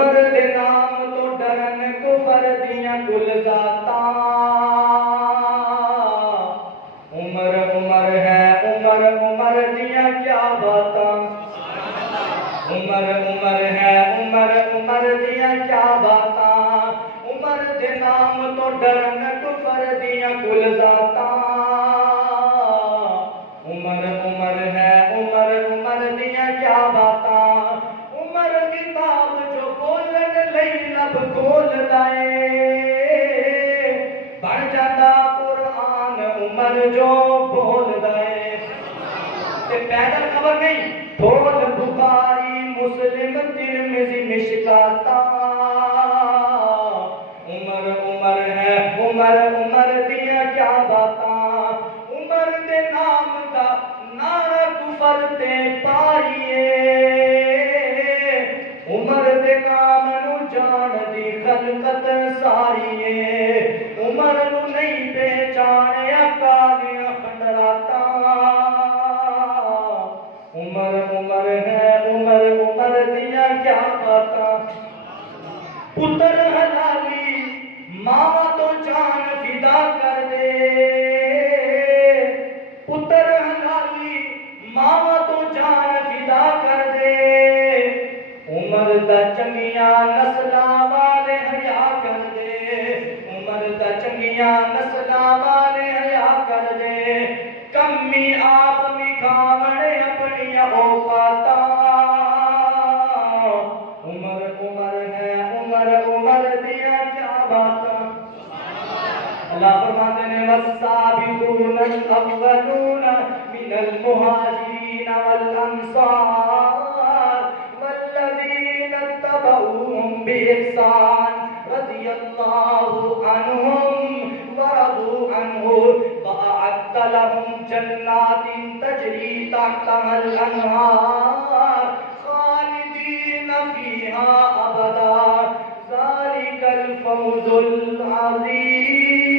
عمر دے نام تو ڈرن کفر دیاں کل ذاتاں عمر عمر ہے عمر عمر دیاں کیا باتاں عمر عمر ہے عمر عمر دیاں کیا باتاں عمر دے نام تو ڈرن کفر دیاں کل ذاتاں عمر عمر ہے عمر عمر دیاں کیا باتاں عمر کتاب جو بولن لئی لب کھولدا اے بن جاتا قرآن عمر جو بولدا اے تے پیدل خبر نہیں بول بخاری مسلم ترمذی مشکاتاں عمر عمر ہے عمر عمر دیاں کیا باتاں عمر دے نام دا نعرہ کفر تے پائیے عمر دے نام نو جان دی خلقت ساری ہے عمر نو نہیں پہچانیا کالیاں خنڈراتاں عمر عمر ہے عمر عمر دیاں کیا باتاں پتر حلالی ماں تو جان فدا کر دے پتر حلالی ماں تو جان فدا کر دے عمر دا چنگیاں نسلاں والے حیا کر دے عمر دا چنگیاں نسلاں والے حیا کر دے کمی آپ وکھاونے اپنی اوقاتاں عمر عمر ہے عمر عمر دیاں کیا باتاں اللہ فرماتے ہیں والسابقون الاولون من المہاجرین والانصار والذین اتبعوهم بإحسان رضی اللہ عنہم ورضوا عنہ وأعد لهم جنات تجری تحتها الأنہار خالدین فیہا ابدا ذلک الفوز العظیم